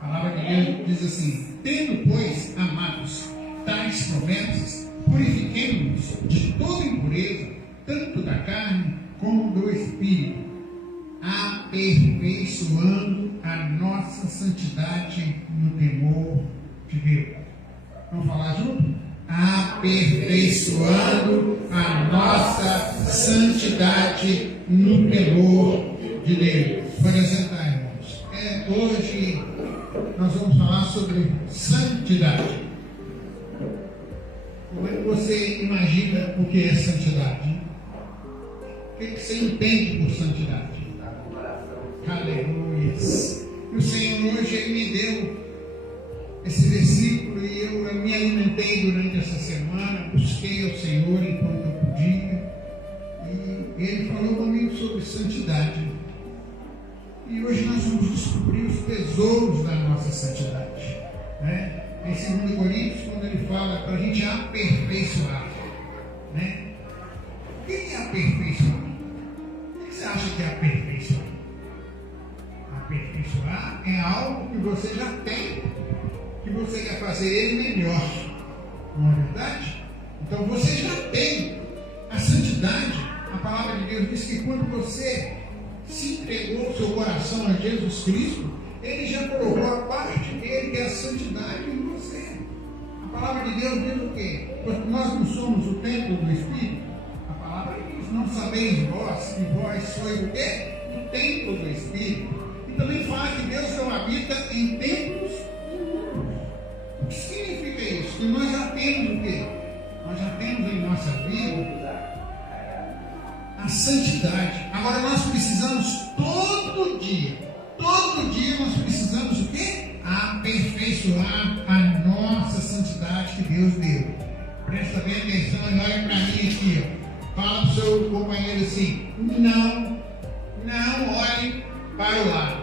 A palavra de Deus diz assim: tendo, pois, amados, tais promessas, purifiquemos-nos de toda impureza, tanto da carne como do espírito, aperfeiçoando a nossa santidade no temor de Deus. Vamos falar junto? Aperfeiçoando a nossa santidade no temor de Deus. Pode sentar, irmãos. Hoje nós vamos falar sobre santidade. Como é que você imagina o que é santidade? O que você entende por santidade? Aleluia. E o Senhor hoje Ele me deu esse versículo e eu me alimentei durante essa semana, busquei ao Senhor enquanto eu podia, e Ele falou comigo sobre santidade. E hoje nós vamos descobrir os tesouros da nossa santidade, né? Em 2 Coríntios, quando ele fala para a gente aperfeiçoar, né? O que é aperfeiçoar? O que você acha que é aperfeiçoar? Aperfeiçoar é algo que você já tem, que você quer fazer ele melhor, não é verdade? Então você já tem a santidade. A palavra de Deus diz que quando você se entregou o seu coração a Jesus Cristo, Ele já colocou a parte dele, que é a santidade, em você. A palavra de Deus diz o quê? Porque nós não somos o templo do Espírito. A palavra diz: não sabeis vós que vós sois o quê? O templo do Espírito. E também fala que Deus não habita em templos imundos. O que significa isso? Que nós já temos o quê? Nós já temos em nossa vida a santidade. Agora nós precisamos todo dia nós precisamos o quê? Aperfeiçoar a nossa santidade que Deus deu. Presta bem atenção e olha para mim aqui, ó. Fala para o seu companheiro assim: não olhe para o lado.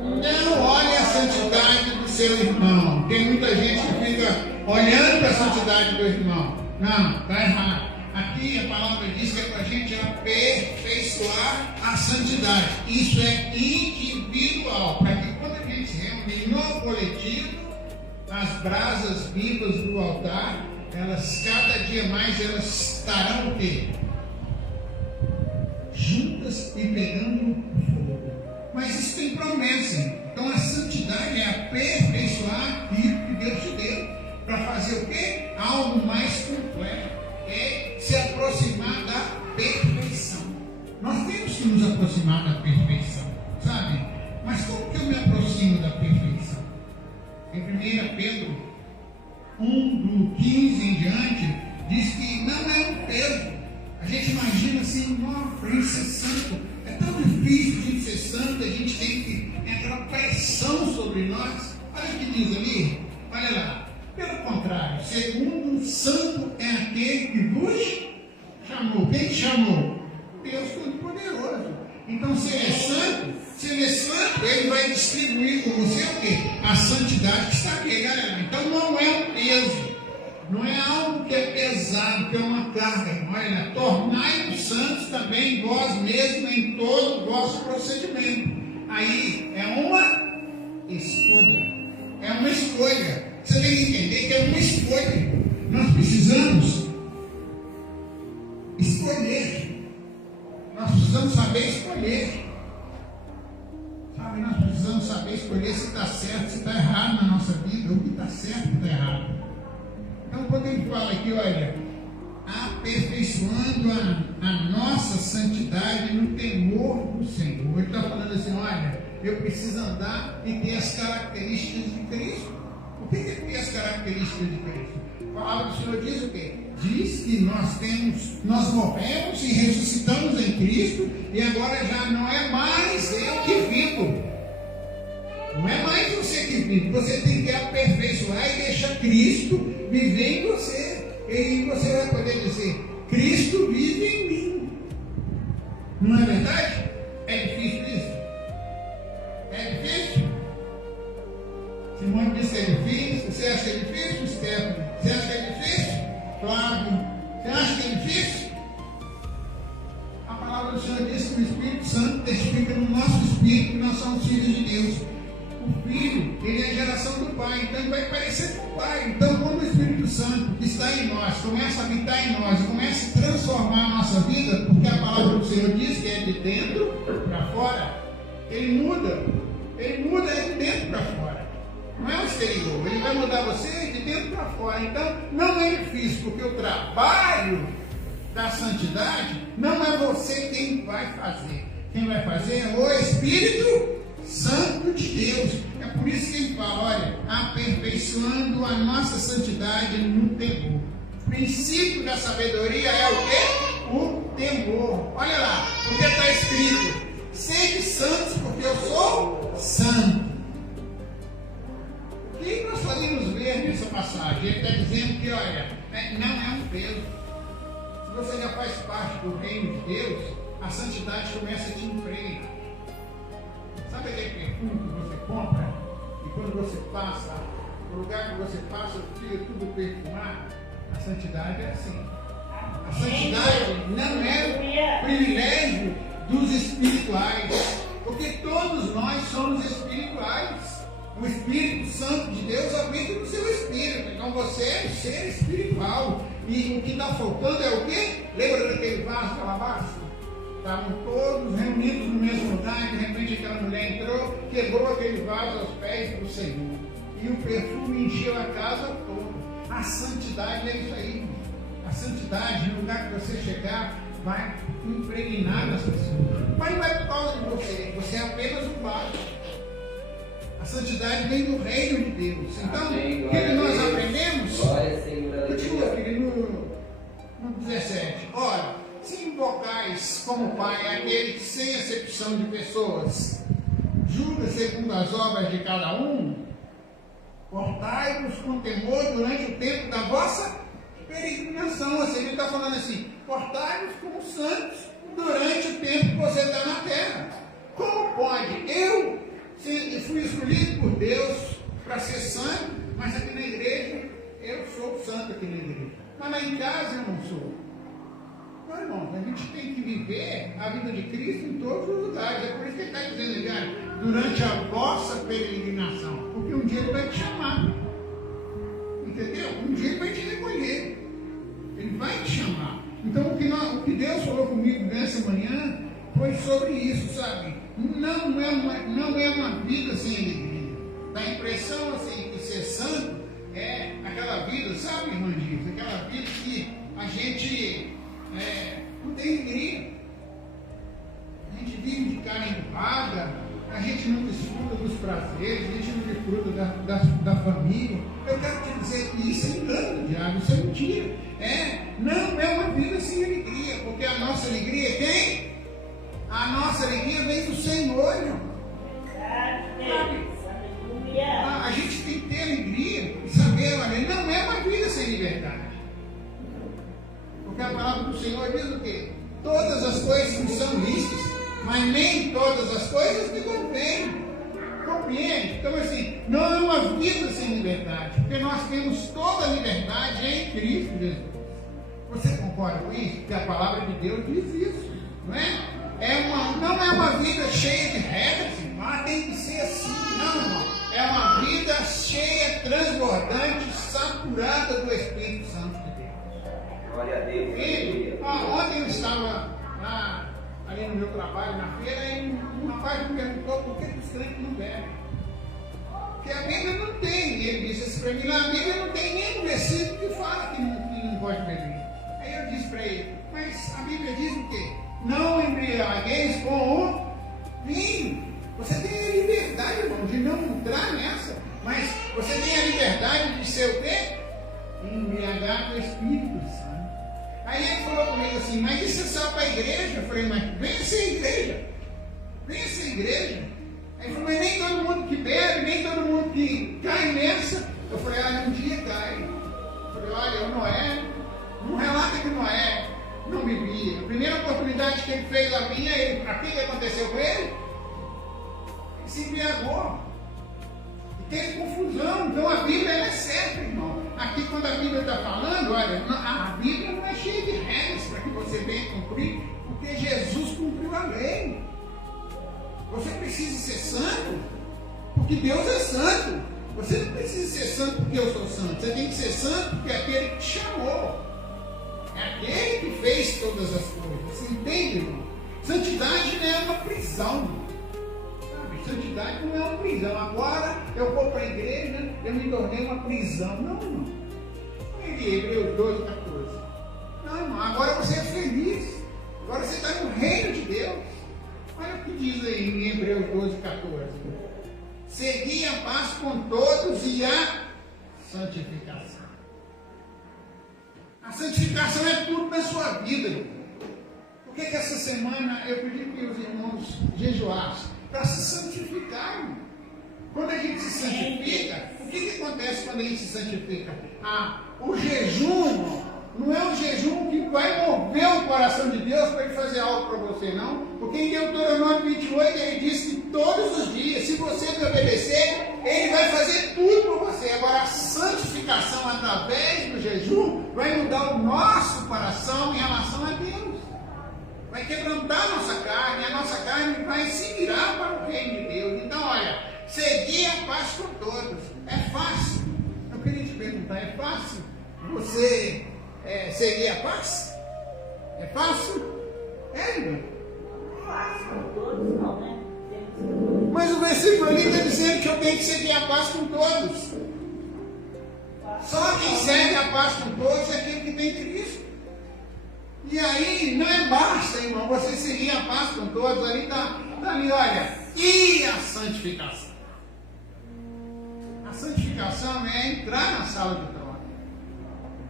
Não olhe a santidade do seu irmão. Tem muita gente que fica olhando para a santidade do irmão. Não, está errado. Aqui a palavra diz que é para a gente aperfeiçoar a santidade. Isso é individual, para que quando a gente se reúne no coletivo, as brasas vivas do altar, elas cada dia mais elas estarão o quê? Juntas e pegando fogo. Mas isso tem promessa. Então a santidade é aperfeiçoar aquilo que Deus te deu, para fazer o quê? Algo mais completo. É se aproximar da perfeição. Nós temos que nos aproximar da perfeição, sabe? Mas como que eu me aproximo da perfeição? Em 1 Pedro 1, do 15 em diante, diz que não é um peso. A gente imagina assim: nossa, a gente ser santo é tão difícil, a gente ser santo, a gente tem que entrar pressão sobre nós. Olha o que diz ali, olha lá. Pelo contrário, segundo santo é aquele que vos chamou. Quem te chamou? Deus Todo-Poderoso. Então, se ele é santo, ele vai distribuir com você o quê? A santidade que está aqui, galera. Então, não é um peso, não é algo que é pesado, que é uma carga. Olha, tornai-vos santos também vós mesmos em todo o vosso procedimento. Aí é uma escolha. É uma escolha. Você tem que entender que é uma escolha. Nós precisamos escolher. Nós precisamos saber escolher. Sabe, nós precisamos saber escolher se está certo, se está errado na nossa vida, o que está certo e está errado. Então, quando ele fala aqui, olha, aperfeiçoando a nossa santidade no temor do Senhor. Ele está falando assim: olha, eu preciso andar e ter as características de Cristo. O que é ter as características de Cristo? A palavra do Senhor diz o quê? Diz que nós morremos e ressuscitamos em Cristo, e agora já não é mais eu que vivo. Não é mais você que vive. Você tem que aperfeiçoar e deixar Cristo viver em você. E você vai poder dizer: Cristo vive em mim. Não é verdade? É difícil isso? É difícil? Simone disse que é difícil. Você acha que é difícil, Stephanie? Você acha que é difícil? Flávio, você acha que é difícil? A palavra do Senhor diz que que o Espírito Santo testifica no nosso espírito que nós somos filhos de Deus. O Filho, ele é a geração do Pai, então ele vai parecer com o Pai. Então, quando o Espírito Santo que está em nós, começa a habitar em nós, começa a transformar a nossa vida, porque a palavra do Senhor diz que é de dentro para fora, ele muda de dentro para fora. Não é o exterior, ele vai mudar você de dentro para fora. Então, não é difícil, porque o trabalho da santidade não é você quem vai fazer. Quem vai fazer é o Espírito Santo de Deus. É por isso que ele fala, olha, aperfeiçoando a nossa santidade no temor. O princípio da sabedoria é o quê? O temor. Olha lá, porque está escrito, sede santos, porque eu sou santo. O que nós podemos ver nessa passagem? Ele está dizendo que, olha, não é um peso. Se você já faz parte do reino de Deus, a santidade começa a te impregnar. Sabe aquele perfume que você compra? E quando você passa, o lugar que você passa, fica tudo perfumado? A santidade é assim. A santidade não é o privilégio dos espirituais, porque todos nós somos espirituais. O Espírito Santo de Deus habita no seu espírito. Então você é um ser espiritual. E o que está faltando é o quê? Lembra daquele vaso de alabastro? Estavam todos reunidos no mesmo lugar, e de repente aquela mulher entrou, quebrou aquele vaso aos pés do Senhor. E o perfume encheu a casa toda. A santidade é isso aí. A santidade, no lugar que você chegar, vai impregnar nas pessoas. Mas não é por causa de você, você é apenas um vaso. A santidade vem do reino de Deus. Então, amém, o que nós aprendemos? Glória, Senhor, continua, filho, no 17. Ora, se invocais como Pai aquele que, sem acepção de pessoas, julga segundo as obras de cada um, portai-vos com temor durante o tempo da vossa peregrinação. Ou seja, ele está falando assim, portai-vos como santos durante o tempo que você está na terra. Como pode? Eu fui escolhido por Deus para ser santo, mas aqui na igreja eu sou santo aqui na igreja. Mas lá em casa eu não sou. Não, irmão, a gente tem que viver a vida de Cristo em todos os lugares. É por isso que ele está dizendo, cara, durante a vossa peregrinação. Porque um dia ele vai te chamar. Entendeu? Um dia ele vai te recolher. Ele vai te chamar. Então o que Deus falou comigo nessa manhã foi sobre isso, sabe? Não é uma vida sem alegria. Dá a impressão assim que ser santo é aquela vida, sabe, irmã Giz? Aquela vida que a gente não tem alegria. A gente vive de cara empurrada, a gente não desfruta dos prazeres, a gente não desfruta da família. Eu quero te dizer que isso é engano do diabo, isso é mentira. Não é uma vida sem alegria, porque a nossa alegria é quem? A nossa alegria vem do Senhor, irmão. A gente tem que ter alegria e saber, olha, não é uma vida sem liberdade. Porque a palavra do Senhor diz o quê? Todas as coisas me são lícitas, mas nem todas as coisas me convêm. Compreende? Então, assim, não é uma vida sem liberdade, porque nós temos toda a liberdade em Cristo Jesus. Você concorda com isso? Que a palavra de Deus diz isso, não é? Não é uma vida cheia de regras, tem que ser assim, não, irmão. É uma vida cheia, transbordante, saturada do Espírito Santo de Deus. Glória a Deus. E ontem eu estava ali no meu trabalho, na feira, e um rapaz me perguntou por que os crentes não bebem. Porque a Bíblia não tem, e ele disse assim para mim, a Bíblia não tem nenhum versículo que fala que não pode beber. Aí eu disse para ele, mas a Bíblia diz o quê? Não embriagueis com o vinho. Você tem a liberdade, irmão, de não entrar nessa, mas você tem a liberdade de ser o quê? Embriagar com o Espírito Santo. Aí ele falou comigo assim, mas isso é só para a igreja? Eu falei, mas venha ser igreja. Venha ser igreja. Aí ele falou, mas nem todo mundo que bebe, nem todo mundo que cai nessa. Eu falei, olha, um dia cai. Eu falei, olha, o Noé, não relata que Noé não bebia. A primeira oportunidade que ele fez a minha, o que aconteceu com ele? Ele se embriagou. E teve confusão. Então a Bíblia é certa, irmão. Aqui quando a Bíblia está falando, olha, a Bíblia não é cheia de regras para que você venha cumprir, porque Jesus cumpriu a lei. precise ser santo porque Deus é santo. Você não precisa ser santo porque eu sou santo. Você tem que ser santo porque é aquele que te chamou. É aquele que fez todas as coisas. Você entende, irmão? Santidade não é uma prisão. Sabe? Santidade não é uma prisão. Agora eu vou para a igreja, eu me tornei uma prisão. Não, irmão. Hebreus 12, 14. Não, irmão. Agora você é feliz. Agora você está no reino de Deus. Olha o que diz aí em Hebreus 12, 14. Segui a paz com todos e a santificação. A santificação é tudo na sua vida. Por que essa semana eu pedi que os irmãos jejuassem? Para se santificar. Quando a gente se santifica, o que acontece quando a gente se santifica? O jejum não é um jejum que vai mover o coração de Deus para ele fazer algo para você, não. Porque em Deuteronômio 28 ele diz que todos os dias, se você me obedecer, ele vai fazer tudo por você. Agora a santificação através do jejum vai mudar o nosso coração em relação a Deus. Vai quebrantar a nossa carne, a nossa carne vai se virar para o reino de Deus. Então olha, seguir a paz com todos. É fácil. Eu queria te perguntar, é fácil você seguir a paz? É fácil? É, irmão? Fácil com todos, não, né? Mas o versículo ali está dizendo que eu tenho que seguir a paz com todos. Só quem segue a paz com todos é aquele que tem Cristo. E aí não é basta, irmão, você seguir a paz com todos. Ali está ali, olha, e a santificação. A santificação é entrar na sala do trono.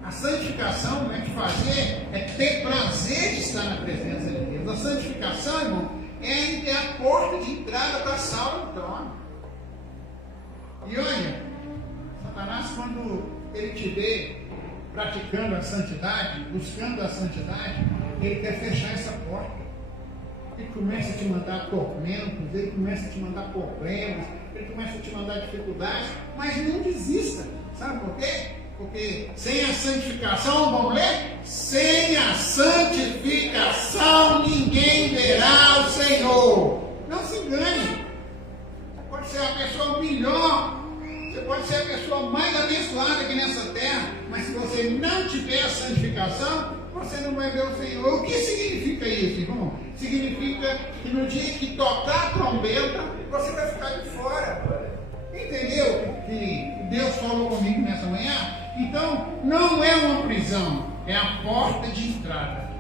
A santificação não é te fazer, é ter prazer de estar na presença de Deus. A santificação, irmão, é a porta de entrada da sala do trono. E olha, Satanás, quando ele te vê praticando a santidade, buscando a santidade, ele quer fechar essa porta. Ele começa a te mandar tormentos, ele começa a te mandar problemas, ele começa a te mandar dificuldades, mas não desista. Sabe por quê? Porque sem a santificação, vamos ler? Sem a santificação ninguém verá o Senhor. Não se engane. Você pode ser a pessoa melhor, você pode ser a pessoa mais abençoada aqui nessa terra, mas se você não tiver a santificação, você não vai ver o Senhor. O que significa isso, irmão? Significa que no dia que tocar a trombeta, você vai ficar de fora. Entendeu que Deus falou comigo nessa manhã? Então, não é uma prisão, é a porta de entrada.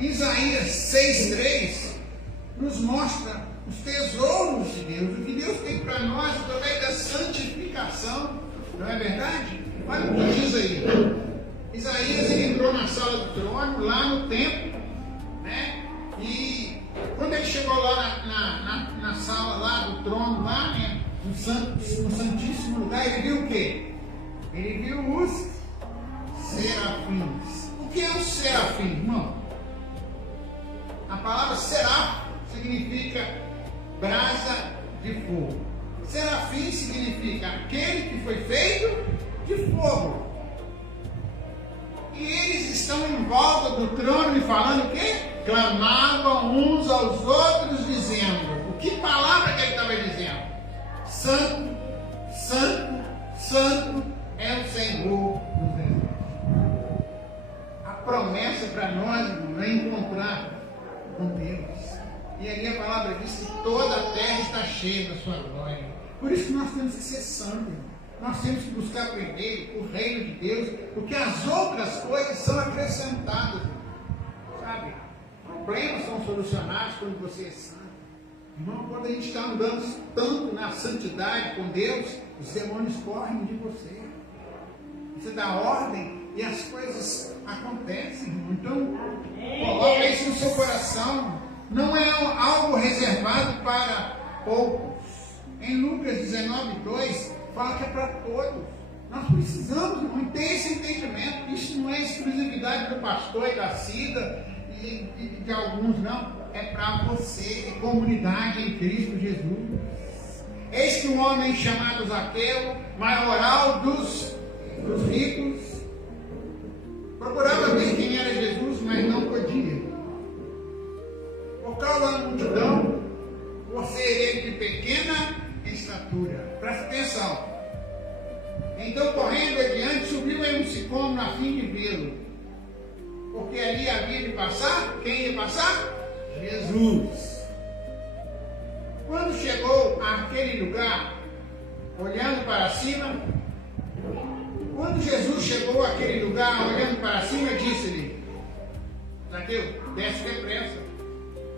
Isaías 6,3 nos mostra os tesouros de Deus, o que Deus tem para nós através da santificação. Não é verdade? Olha o que diz aí. Isaías ele entrou na sala do trono, lá no templo, né? E quando ele chegou lá na sala lá do trono, lá, né? No santíssimo lugar, ele viu o quê? Ele viu os serafins. O que é um serafim, irmão? A palavra seraf significa brasa de fogo. Serafim significa aquele que foi feito de fogo. E eles estão em volta do trono e falando o quê? Clamavam uns aos outros dizendo. O que palavra que ele estava dizendo? Santo, santo, santo é o Senhor dos exércitos. A promessa para nós, irmão, é encontrar com Deus. E ali a palavra diz que toda a terra está cheia da sua glória. Por isso que nós temos que ser santos, irmão. Nós temos que buscar primeiro o reino de Deus, porque as outras coisas são acrescentadas, sabe? Problemas são solucionados quando você é santo. Irmão, quando a gente está andando tanto na santidade com Deus, os demônios correm de você. Você dá ordem e as coisas acontecem, irmão. Então, coloca isso no seu coração. Não é algo reservado para poucos. Em Lucas 19:2, fala que é para todos. Nós precisamos, irmão, ter esse entendimento. Isso não é exclusividade do pastor e da Cida e de alguns, não. É para você, é comunidade em Cristo Jesus. Eis que um homem chamado Zaqueu, maioral dos ricos, procurava ver quem era Jesus, mas não podia. Por causa da multidão, altura. Presta atenção. Então, correndo adiante, subiu em um sicômoro a fim de vê-lo. Porque ali havia de passar, quem ia passar? Jesus. Quando chegou àquele lugar, olhando para cima, quando Jesus chegou àquele lugar, olhando para cima, disse-lhe: Zaqueu, desce depressa,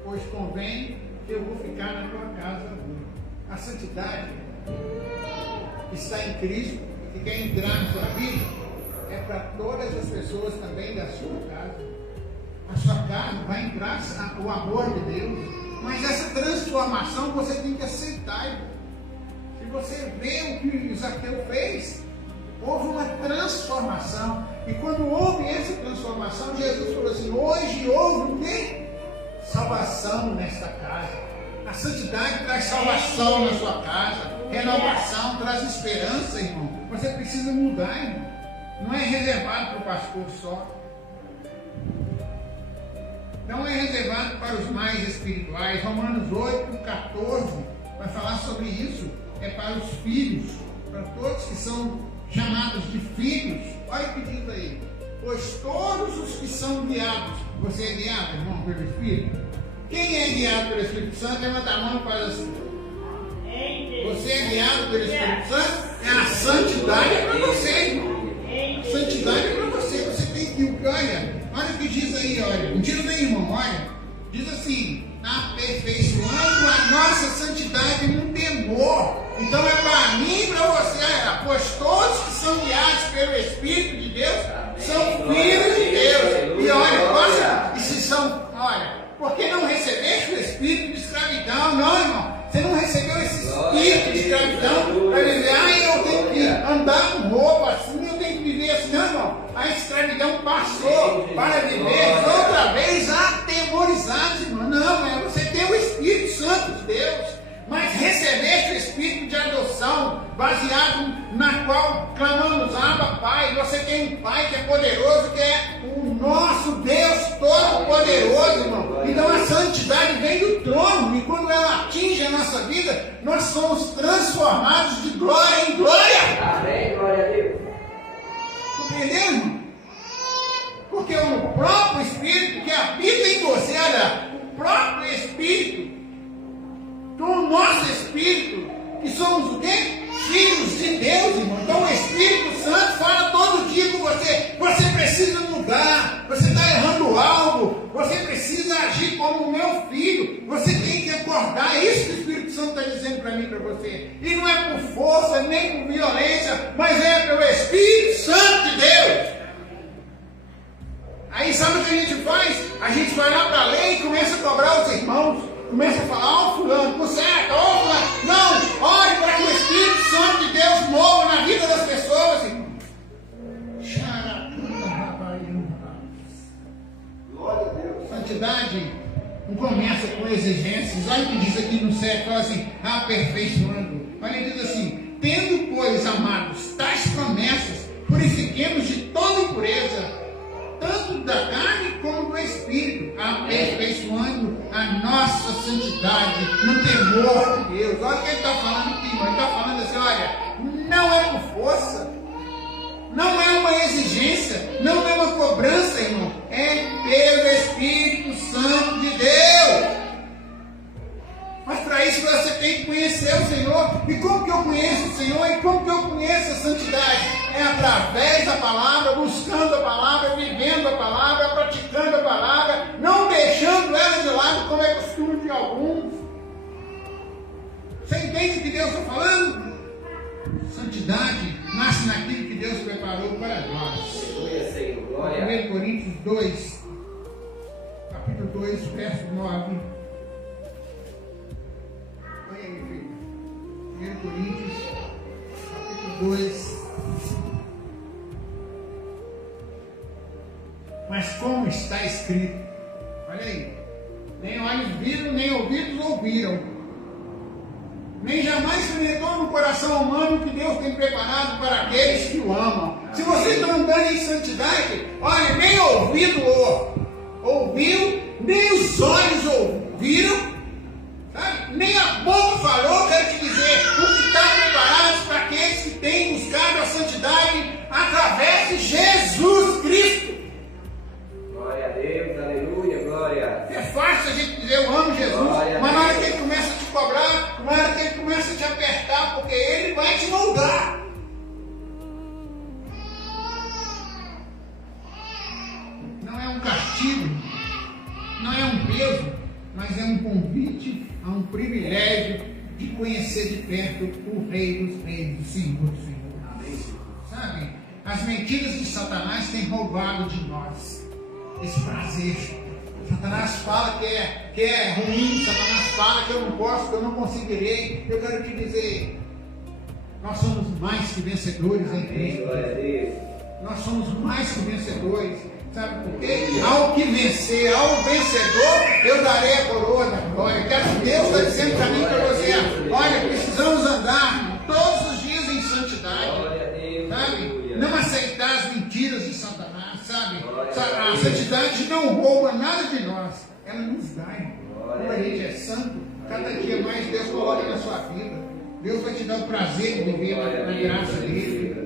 pois convém que eu vou ficar na tua casa hoje. A santidade está em Cristo e quer entrar na sua vida é para todas as pessoas também da sua casa. A sua casa vai entrar o amor de Deus. Mas essa transformação você tem que aceitar, irmão. Se você vê o que Zaqueu fez, houve uma transformação. E quando houve essa transformação, Jesus falou assim: hoje houve o quê? Salvação nesta casa. A santidade traz salvação na sua casa. Renovação, traz esperança, irmão. Você precisa mudar, irmão. Não é reservado para o pastor só. Não é reservado para os mais espirituais. Romanos 8:14 vai falar sobre isso. É para os filhos, para todos que são chamados de filhos. Olha o que diz aí: pois todos os que são guiados. Você é guiado, irmão, pelo Espírito? Quem é guiado pelo Espírito Santo? Levanta a mão para assim. Você é guiado pelo Espírito Santo? É a santidade para você, irmão. A santidade é para você. Você tem que, olha o que diz aí, olha. Não tira daí, irmão, olha. Diz assim: aperfeiçoando a nossa santidade no temor. Então é para mim e para você, pois todos que são guiados pelo Espírito de Deus são filhos de Deus. E olha, e se são, porque não recebeste o espírito de escravidão? Não, irmão. Você não recebeu esse espírito de escravidão para dizer: eu tenho que andar com roupa assim, eu tenho que viver assim. Não, irmão. A escravidão passou para viver outra vez atemorizados, irmão. Não, você tem o Espírito Santo de Deus. Mas recebeste o Espírito de adoção, baseado na qual clamamos: Abba, Pai. Você tem um Pai que é poderoso, que é o nosso Deus Todo-Poderoso, irmão. Então a santidade vem do trono, e quando ela atinge a nossa vida, nós somos transformados de glória em glória. Amém, glória a Deus. Entendeu, irmão? Porque o próprio Espírito que habita em você, o próprio Espírito, o nosso Espírito, que somos o quê? Filhos de Deus, irmão. Então o Espírito Santo fala todo dia com você. Você precisa mudar. Você está errando algo. Você precisa agir como o meu filho. Você tem que acordar. É isso que o Espírito Santo está dizendo para mim e para você. E não é por força, nem por violência, mas é pelo Espírito Santo de Deus. Aí sabe o que a gente faz? A gente vai lá para a lei e começa a cobrar os irmãos. Começa a falar: fulano, conserta, fulano. Não, ore para que o Espírito Santo de Deus mova na vida das pessoas, irmão. Glória a Deus. Santidade não começa com exigências. Olha o que diz aqui no 7, fala assim: aperfeiçoando. Olha, diz assim: tendo, pois, amados, tais promessas, purifiquemos de toda impureza, tanto da carne como do Espírito, aperfeiçoando a nossa santidade no temor de Deus. Olha o que ele está falando aqui, irmão. Ele está falando assim: olha, não é por força, não é uma exigência, não é uma cobrança, irmão, é pelo Espírito Santo de Deus. Mas para isso você tem que conhecer o Senhor. E como que eu conheço o Senhor? E como que eu conheço a santidade? É através da palavra, buscando a palavra, vivendo a palavra, praticando a palavra, não deixando ela de lado, como é costume de alguns. Você entende o que Deus está falando? Santidade nasce naquilo que Deus preparou para nós. 1 Coríntios 2, capítulo 2, verso 9. Olha aí, filho. 1 Coríntios, capítulo 2. Mas como está escrito, olha aí: nem olhos viram, nem ouvidos ouviram, nem jamais penetrou no coração humano que Deus tem preparado para aqueles que o amam. Se você está andando em santidade, olha, nem ouvido ouviu, nem os olhos ouviram, sabe? Nem a boca falou. Quero te dizer, o que está mesmo, mas é um convite a um privilégio de conhecer de perto o Rei dos Reis, o Senhor dos Senhores. Sabe? As mentiras de Satanás têm roubado de nós esse prazer. Satanás fala que é ruim, Satanás fala que eu não posso, que eu não conseguirei. Eu quero te dizer, nós somos mais que vencedores em Cristo. Nós somos mais que vencedores. Sabe por quê? Ao que vencer, ao vencedor, eu darei a coroa da glória. Que Deus está dizendo para mim e para você: olha, precisamos andar todos os dias em santidade. Sabe? Não aceitar as mentiras de Satanás, sabe? A santidade não rouba nada de nós, ela nos dá. Quando a gente é santo, cada dia mais Deus coloca na sua vida. Deus vai te dar o prazer de viver na graça dele.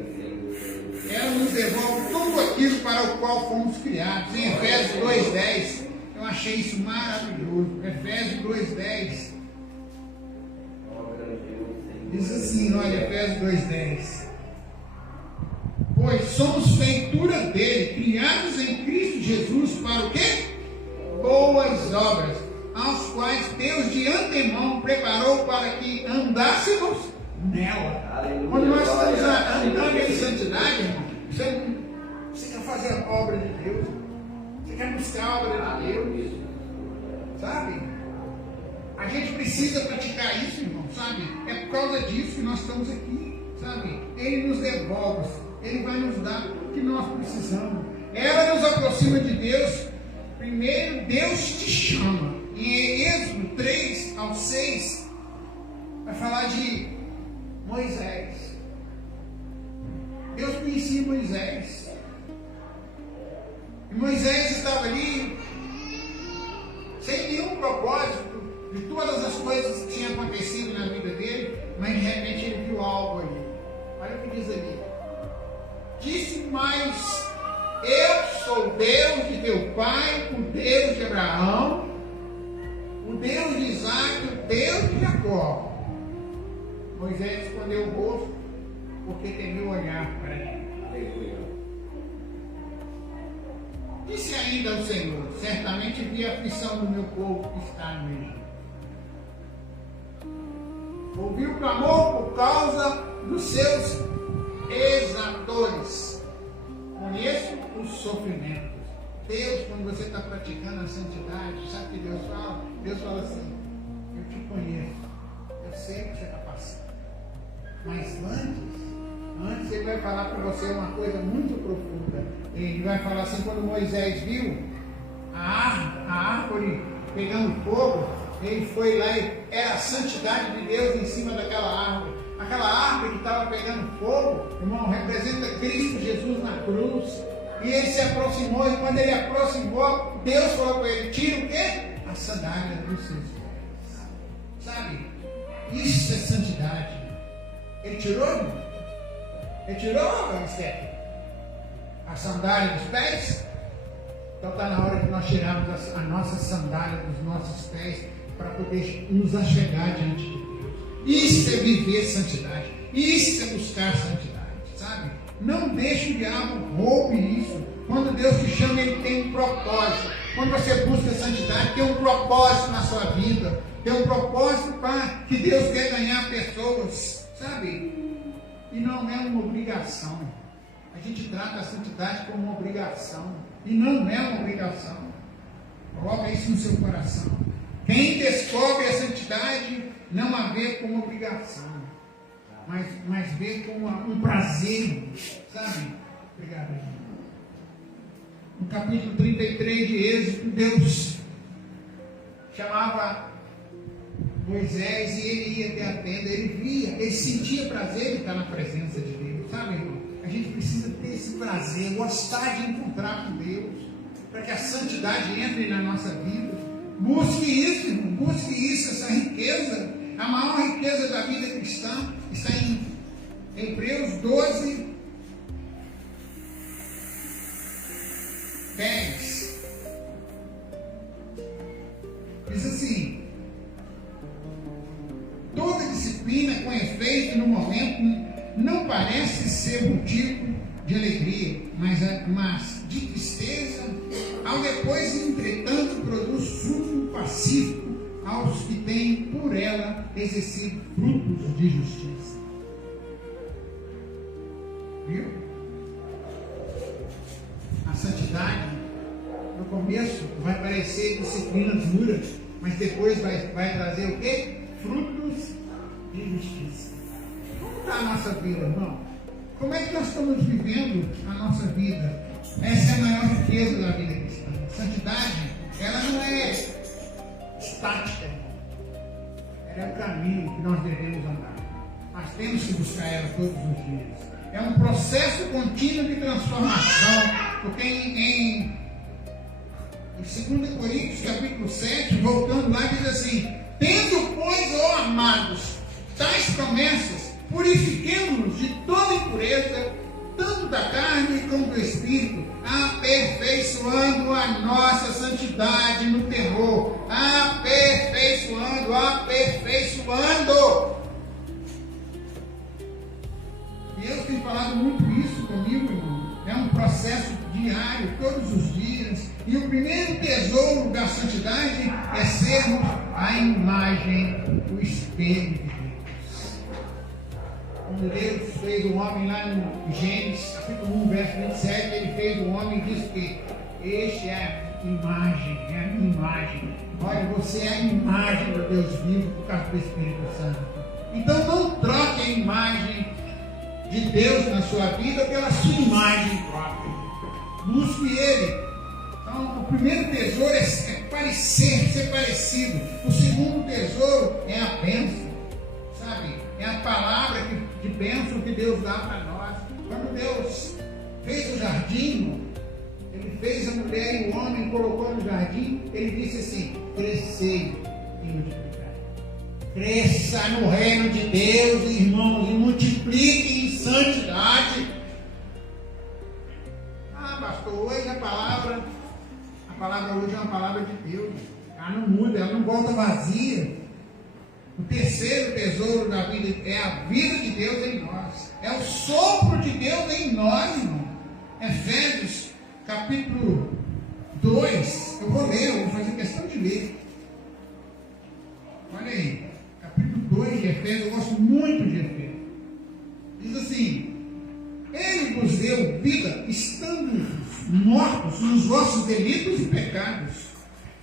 Ela nos devolve tudo aquilo para o qual fomos criados. Em Efésios 2:10, eu achei isso maravilhoso. Efésios 2:10 diz assim, olha, Efésios 2:10: pois somos feitura dele, criados em Cristo Jesus para o quê? Boas obras, aos quais Deus de antemão preparou para que andássemos nela. Aleluia. Quando nós estamos andando em santidade, irmão, você quer fazer a obra de Deus, você quer buscar a obra de Deus, sabe? A gente precisa praticar isso, irmão, sabe? É por causa disso que nós estamos aqui, sabe? Ele nos devolve, ele vai nos dar o que nós precisamos. Ela nos aproxima de Deus. Primeiro, Deus te chama. Em Êxodo 3-6, vai falar de Moisés. Deus conhecia Moisés. E Moisés estava ali sem nenhum propósito de todas as coisas que tinham acontecido na vida dele, mas de repente ele viu algo ali. Olha o que diz ali. Disse mais: eu sou Deus de teu pai, o Deus de Abraão, o Deus de Isaac, o Deus de Jacó. Moisés escondeu o rosto, porque temeu olhar para ele. Disse ainda ao Senhor: certamente vi a aflição do meu povo que está no Egito. Ouvi o clamor por causa dos seus exatores. Conheço os sofrimentos. Deus, quando você está praticando a santidade, sabe o que Deus fala? Deus fala assim: eu te conheço, eu sei o que você está passando. Mas antes ele vai falar para você uma coisa muito profunda. Ele vai falar assim: quando Moisés viu a árvore pegando fogo, ele foi lá e era a santidade de Deus em cima daquela árvore. Aquela árvore que estava pegando fogo, irmão, representa Cristo Jesus na cruz. E ele se aproximou, e quando ele aproximou, Deus falou para ele: tira o quê? A sandália dos seus pés. Sabe? Isso é santidade. Ele tirou, irmão? Ele tirou, Esther, a sandália dos pés? Então está na hora de nós tirarmos a nossa sandália dos nossos pés para poder nos achegar diante de Deus. Isso é viver santidade. Isso é buscar santidade, sabe? Não deixe o diabo roube isso. Quando Deus te chama, ele tem um propósito. Quando você busca santidade, tem um propósito na sua vida. Tem um propósito para que Deus quer ganhar pessoas, sabe? E não é uma obrigação. A gente trata a santidade como uma obrigação. E não é uma obrigação. Coloca isso no seu coração. Quem descobre a santidade não a vê como obrigação, mas vê como um prazer, sabe? Obrigado, gente. No capítulo 33 de Êxodo, Deus chamava Moisés e ele ia até a tenda, ele via, ele sentia prazer de estar na presença de Deus, sabe, irmão? A gente precisa ter esse prazer, gostar de encontrar com Deus, para que a santidade entre na nossa vida. Busque isso, irmão, busque isso, essa riqueza. A maior riqueza da vida cristã está em Hebreus 12, 10. Diz assim: toda disciplina com efeito no momento não parece ser motivo de alegria, mas de tristeza, ao depois, entretanto, produz fruto pacífico aos que têm por ela exercido frutos de justiça. Viu? A santidade, no começo, vai parecer disciplinas duras, mas depois vai trazer o quê? Frutos de justiça. Como está a nossa vida, irmão? Como é que nós estamos vivendo a nossa vida? Essa é a maior riqueza da vida cristã. A santidade, ela não é estática, ela é o caminho que nós devemos andar. Nós temos que buscar ela todos os dias. É um processo contínuo de transformação, porque em 2 Coríntios, capítulo 7, voltando lá, diz assim: tendo, pois, ó amados, tais promessas, purifiquemo-nos de toda impureza, tanto da carne como do espírito, aperfeiçoando a nossa santidade no temor, aperfeiçoando. Deus tem falado muito isso comigo, irmão. É um processo diário, todos os dias. E o primeiro tesouro da santidade é sermos a imagem do espelho de Deus. Quando Deus fez o homem lá em Gênesis, capítulo 1, verso 27, ele fez o homem e disse que este é a imagem, é a minha imagem. Olha, você é a imagem do Deus vivo por causa do Espírito Santo. Então não troque a imagem de Deus na sua vida pela sua imagem própria. Busque Ele. Então, o primeiro tesouro é ser parecido. O segundo tesouro é a bênção, sabe? É a palavra de bênção que Deus dá para nós. Quando Deus fez o jardim, Ele fez a mulher e o homem, colocou no jardim, Ele disse assim: crescei e multiplicai. Cresça no reino de Deus, irmãos, e multiplique em santidade. Pastor, hoje a palavra hoje é uma palavra de Deus. Ela não muda, ela não volta vazia. O terceiro tesouro da vida é a vida de Deus em nós. É o sopro de Deus em nós, irmão. Efésios, capítulo 2. Eu vou fazer questão de ler. Olha aí, capítulo 2 de Efésios, eu gosto muito de Efésios. Diz assim: Ele vos deu vida, estando mortos nos vossos delitos e pecados,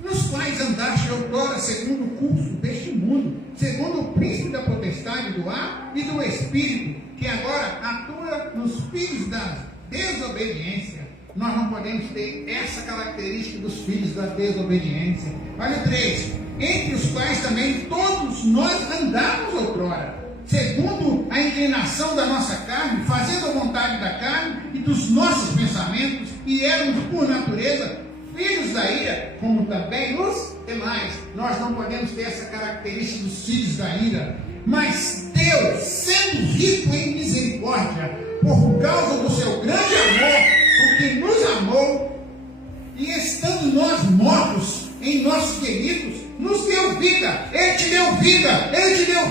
nos quais andaste outrora segundo o curso deste mundo, segundo o príncipe da potestade do ar e do espírito, que agora atua nos filhos da desobediência. Nós não podemos ter essa característica dos filhos da desobediência. Olha o 3: entre os quais também todos nós andávamos outrora, segundo a inclinação da nossa carne, fazendo a vontade da carne e dos nossos pensamentos, e éramos por natureza filhos da ira, como também os demais. Nós não podemos ter essa característica dos filhos da ira. Mas Deus, sendo rico em misericórdia, por causa do seu grande amor, porque nos amou, e estando nós mortos em nossos delitos, nos deu vida. Ele te deu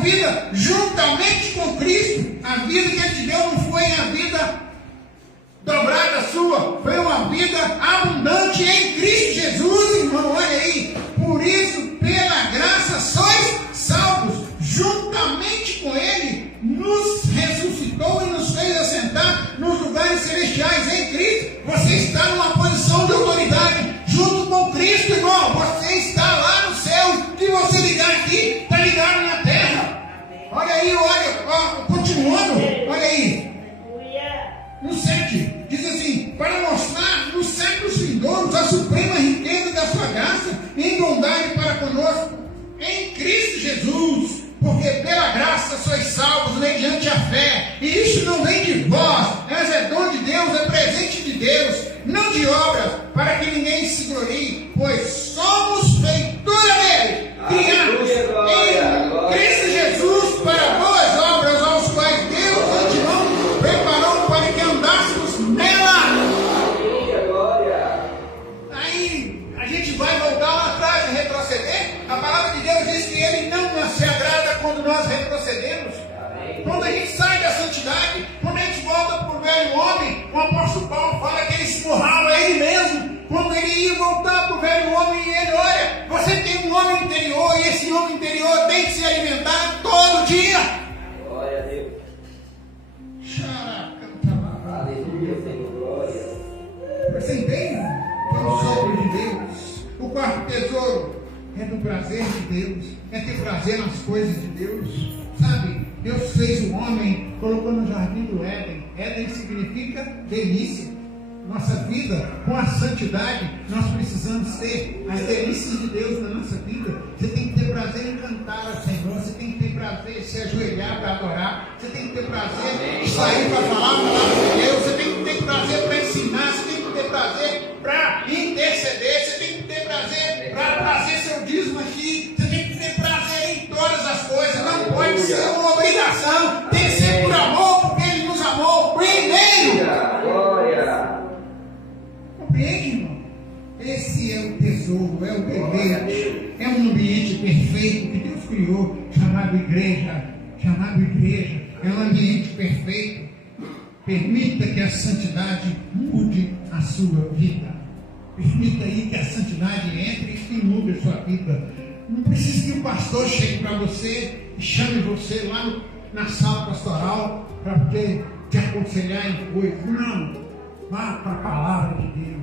vida juntamente com Cristo. A vida que Ele te deu não foi a vida dobrada sua, foi uma vida abundante em Cristo Jesus, irmão. Olha aí, por isso, pela graça sois salvos. Juntamente com Ele nos ressuscitou e nos fez assentar nos lugares celestiais em Cristo. Você está numa posição de autoridade junto com Cristo, irmão. Você está lá no céu. Se você ligar aqui, está ligado na terra. Olha aí, continuando, olha aí. No 7, diz assim: para mostrar nos séculos vindouros a suprema riqueza da sua graça em bondade para conosco em Cristo Jesus, porque pela graça sois salvos mediante a fé, e isso não vem de vós, mas é dom de Deus, é presente de Deus, não de obras, para que ninguém se glorie, pois somos feitura dele, criados em Cristo Jesus para boas obras, aos quais Deus antemão preparou para que andássemos nela. Aí a gente vai voltar lá atrás e retroceder. A palavra de Deus diz que Ele não se agrada quando nós retrocedemos. Quando a gente sai da santidade, quando a gente volta para o velho homem, o apóstolo Paulo fala que ele esmurrava ele homem interior tem que se alimentar todo dia. Glória a Deus. Aleluia, Senhor. Glória. Você entende? É o sopro de Deus. O quarto tesouro é do prazer de Deus. É ter prazer nas coisas de Deus. Sabe? Deus fez o homem, colocou no jardim do Éden. Éden significa delícia. Nossa vida, com a santidade, nós precisamos ter as delícias de Deus na nossa vida. Você tem que ter prazer em cantar ao Senhor. Você tem que ter prazer em se ajoelhar para adorar. Você tem que ter prazer em sair para falar a palavra de Deus. Você tem que ter prazer para ensinar. Você tem que ter prazer para interceder. Você tem que ter prazer para trazer seu dízimo aqui. Você tem que ter prazer em todas as coisas. Não pode ser uma obrigação. Tem que ser por amor, porque Ele nos amou primeiro. Glória. Compreende, irmão? Esse é o tesouro, é o deleite, é um ambiente perfeito que Deus criou, chamado igreja. É um ambiente perfeito. Permita que a santidade mude a sua vida. Permita aí que a santidade entre e mude a sua vida. Não precisa que o pastor chegue para você e chame você lá na sala pastoral para poder te aconselhar em coisas. Não. Vá para a palavra de Deus.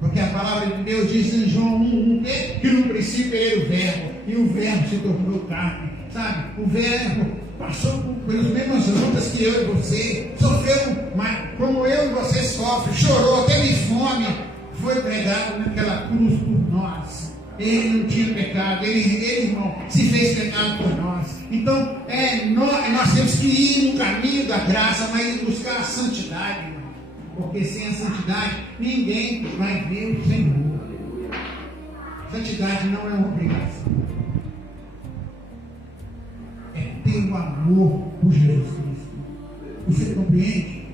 Porque a palavra de Deus diz em João 1:1 que no princípio era o verbo. E o verbo se tornou carne. Sabe? O verbo passou pelas mesmas lutas que eu e você. Sofreu como eu e você sofre. Chorou, teve fome. Foi pregado naquela cruz por nós. Ele não tinha pecado. Ele, irmão, se fez pecado por nós. Então, nós temos que ir no caminho da graça, mas buscar a santidade. Porque sem a santidade, ninguém vai ver o Senhor. Santidade não é uma obrigação. É ter o amor por Jesus Cristo. Você compreende?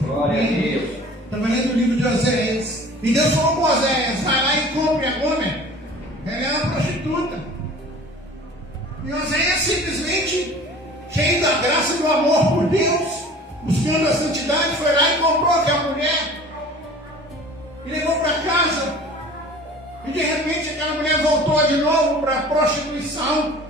Glória a Deus. Estava lendo o livro de Oséias. E Deus falou com Oséias: vai lá e compre a Gomer. Ela é uma prostituta. E Oséias simplesmente, cheio da graça e do amor por Deus, buscando a santidade, foi lá e comprou aquela mulher e levou para casa. E de repente aquela mulher voltou de novo para a prostituição.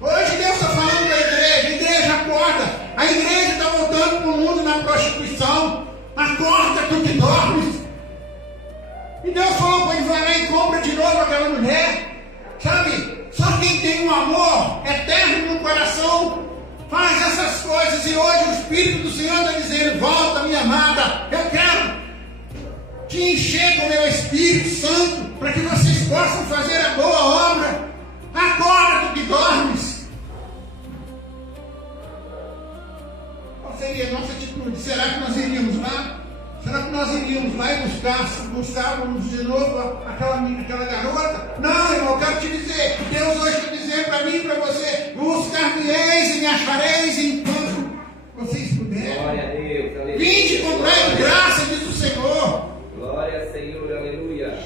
Hoje Deus está falando da igreja. A igreja acorda. A igreja está voltando para o mundo na prostituição. Acorda, tu que dormes. E Deus falou para ele: vai lá e compra de novo aquela mulher. Sabe? Só quem tem um amor eterno no coração faz essas coisas. E hoje o Espírito do Senhor está dizendo: volta, minha amada, eu quero te encher com o meu Espírito Santo, para que vocês possam fazer a boa obra. Acorda, tu que dormes. Qual seria a nossa atitude? Será que nós iríamos lá? Será que nós iríamos lá e buscávamos de novo aquela garota? Não, irmão, eu quero te dizer, Deus hoje está dizendo para mim e para você: buscar-me-eis e me achareis enquanto vocês puderem. Glória a Deus. Aleluia. Vinde comprar de graça, diz o Senhor. Glória, Senhor. Aleluia.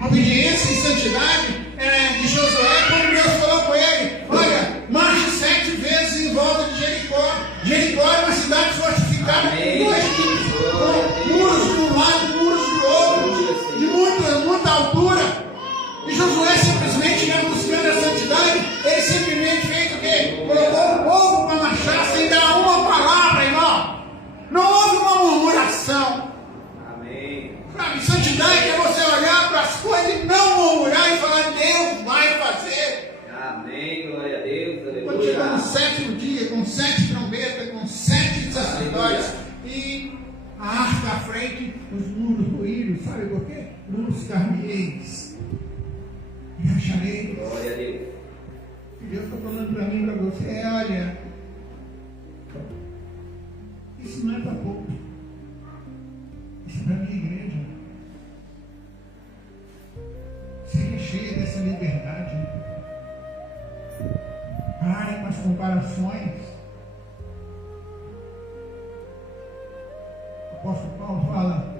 Obediência e santidade de Josué, quando Deus falou com ele: olha, marche 7 vezes em volta de Jericó. Jericó é uma cidade fortificada com 2 com muros de um lado, muros do outro, de muita altura. E Josué simplesmente ia buscando a santidade. Ele simplesmente fez o quê? Colocou o povo para marchar sem dar uma palavra, irmão. Não houve uma murmuração. Amém. Sabe, santidade é você olhar para as coisas e não murmurar e falar: Deus vai fazer. Amém. Glória a Deus. Aleluia. Quando chegou no 7º dia, com 7 trombetas, com 7 sacerdotes, e a arca à frente, os muros ruídos. Sabe por quê? Buscar-me-eis e achareis. Glória a Deus. E Deus está falando para mim e para você: olha, isso não é para pouco. Isso é para a minha igreja. Seja cheia dessa liberdade. Pare com as comparações. O apóstolo Paulo fala: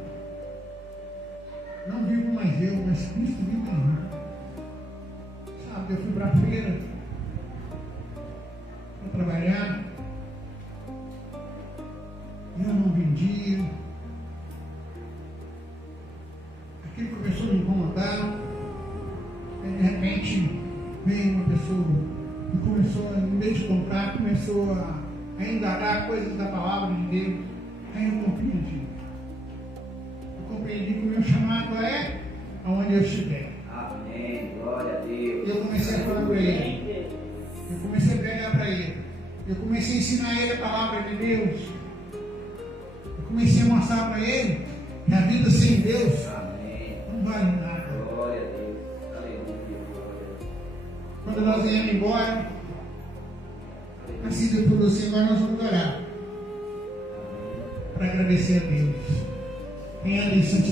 não vivo mais eu, mas Cristo vive em mim. Sabe, eu fui para a feira para trabalhar e eu não vendia. Aquilo começou me incomodar. De repente veio uma pessoa e começou, em vez de contar, começou a indagar coisas da palavra de Deus. Aí eu compreendi. Eu compreendi que o meu chamado é aonde eu estiver. Amém. Glória a Deus. Eu comecei a falar para ele. Eu comecei a pregar para ele. Eu comecei a ensinar ele a palavra de Deus. Eu comecei a mostrar para ele que a vida sem Deus não vale nada. Glória a Deus. Aleluia. Glória a Deus. Quando nós viemos embora, a Cida falou assim: agora nós vamos orar para agradecer a Deus. Quem anda em santidade